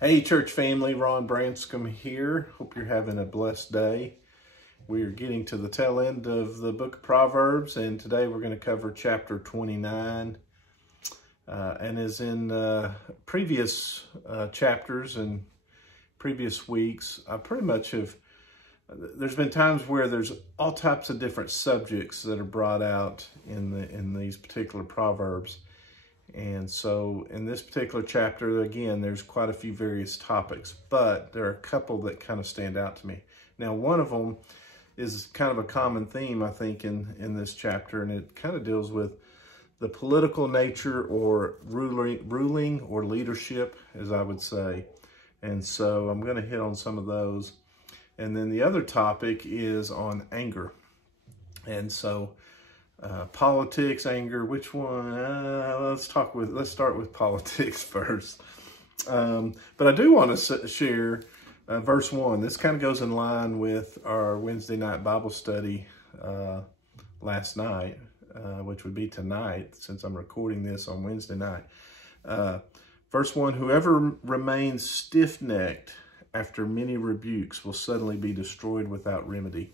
Hey, church family, Ron Branscombe here. Hope you're having a blessed day. We're getting to the tail end of the book of Proverbs, and today we're going to cover chapter 29. And as in previous chapters and previous weeks, I pretty much have, there's been times where there's all types of different subjects that are brought out in these particular Proverbs. And so in this particular chapter, again, there's quite a few various topics, but there are a couple that kind of stand out to me. Now, one of them is kind of a common theme, I think, in this chapter, and it kind of deals with the political nature or ruling or leadership, as I would say. And so I'm going to hit on some of those. And then the other topic is on anger. And so politics, anger, which one? Let's start with politics first. But I do want to share verse 1. This kind of goes in line with our Wednesday night Bible study last night, which would be tonight, since I'm recording this on Wednesday night. Verse 1, whoever remains stiff-necked after many rebukes will suddenly be destroyed without remedy.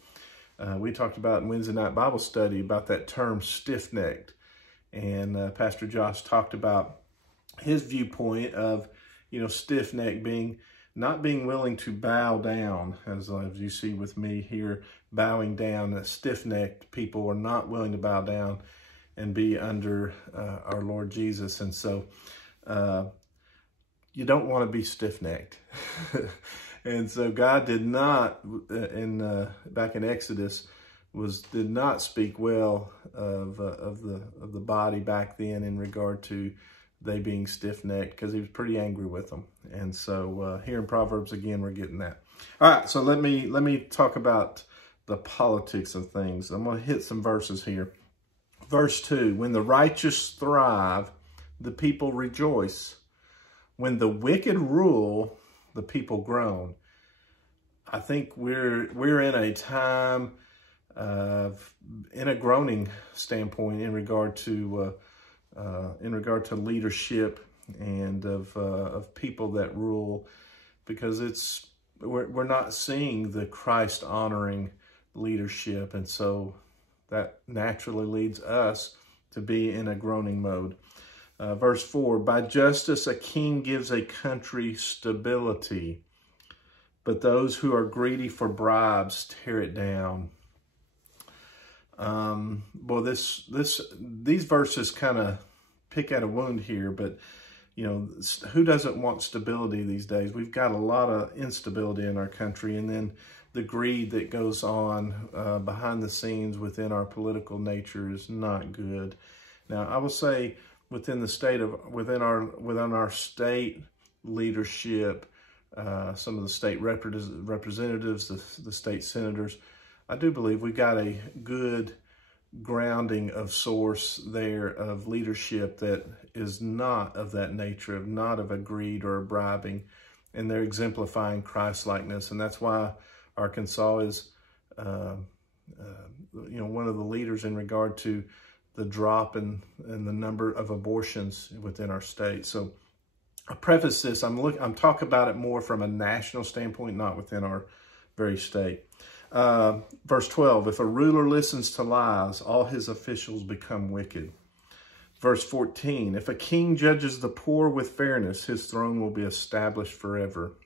We talked about in Wednesday night Bible study about that term stiff-necked. And Pastor Josh talked about his viewpoint of, stiff-necked not being willing to bow down, as you see with me here, bowing down. That stiff-necked people are not willing to bow down and be under our Lord Jesus. And so you don't want to be stiff-necked. And so God did not, back in Exodus, did not speak well of the body back then in regard to they being stiff-necked, because he was pretty angry with them. And so here in Proverbs again, we're getting that. All right, so let me talk about the politics of things. I'm going to hit some verses here. Verse 2: when the righteous thrive, the people rejoice. When the wicked rule, the people groan. I think we're in a time in a groaning standpoint in regard to leadership and of people that rule, because we're not seeing the Christ honoring leadership, and so that naturally leads us to be in a groaning mode. Verse 4, by justice a king gives a country stability, but those who are greedy for bribes tear it down. Well, these verses kind of pick at a wound here, but who doesn't want stability these days? We've got a lot of instability in our country, and then the greed that goes on behind the scenes within our political nature is not good. Now, I will say, within our state leadership, some of the state representatives, the state senators, I do believe we got a good grounding of source there of leadership that is not of that nature, not of a greed or a bribing, and they're exemplifying Christ-likeness. And that's why Arkansas is, one of the leaders in regard to the drop in the number of abortions within our state. So I preface this, I'm talking about it more from a national standpoint, not within our very state. Verse 12, if a ruler listens to lies, all his officials become wicked. Verse 14, if a king judges the poor with fairness, his throne will be established forever.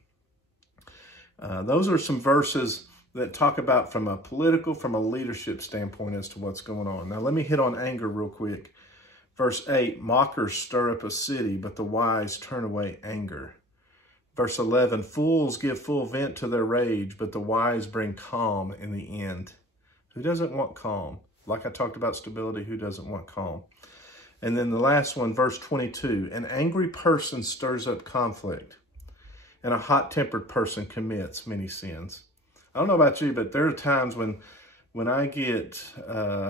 Those are some verses that talk about from a leadership standpoint as to what's going on. Now, let me hit on anger real quick. Verse 8, mockers stir up a city, but the wise turn away anger. Verse 11, fools give full vent to their rage, but the wise bring calm in the end. Who doesn't want calm? Like I talked about stability, who doesn't want calm? And then the last one, verse 22, an angry person stirs up conflict, and a hot-tempered person commits many sins. I don't know about you, but there are times when I get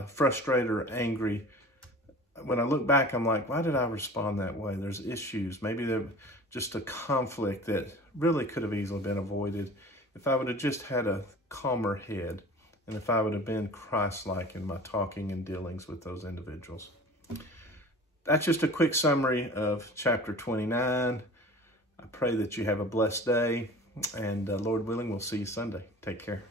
frustrated or angry, when I look back, I'm like, why did I respond that way? There's issues. Maybe there's just a conflict that really could have easily been avoided if I would have just had a calmer head, and if I would have been Christ-like in my talking and dealings with those individuals. That's just a quick summary of chapter 29. I pray that you have a blessed day, and Lord willing, we'll see you Sunday. Take care.